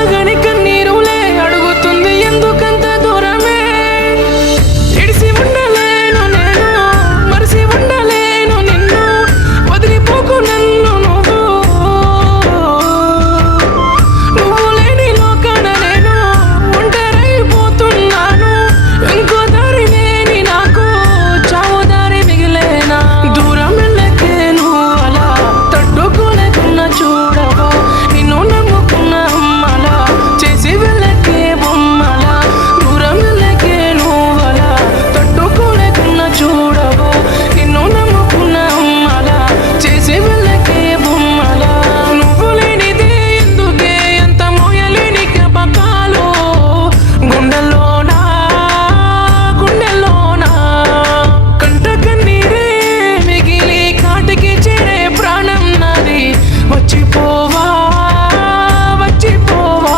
ఆగని కన్నీరులే అడుగుతుంది ఎందుకంత దూరమే. ఇడిసి ఉండలేను నేను, మరిసి ఉండలేను నిన్ను, వదిలిపోకు నన్ను నువ్వు లేని లోకాన నేను ఒంటరైపోతున్నాను. ఇంకో దారి లేని నాకు చావు దారి మిగిలేనా. దూరం వెళ్ళకే నువ్వు అలా తట్టుకోలేకున్నా చూడవా, నిన్ను నమ్ముకున్న అమ్మలా చేసి వెళ్ళకే బొమ్మలా. దూరం వెళ్ళకే నువ్వు అలా తట్టుకోలేకున్నా చూడవా, నిన్ను నమ్ముకున్న అమ్మలా చేసి వెళ్ళకే బొమ్మలా. నువ్వు లేనిదే ఎందుకే ఎంత మోయలేని జ్ఞాపకాలు గుండెల్లోనా గుండెల్లోనా. కంట కన్నీరే మిగిలి కాటికి చేరే ప్రాణం నాది. వచ్చిపోవా వచ్చిపోవా.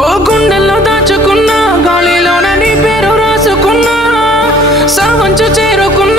ఓ గుండెల్లో దాచుకున్నా, గాలిలోన నీ పేరు రాసుకున్నా, సావంచు చేరుకున్నా.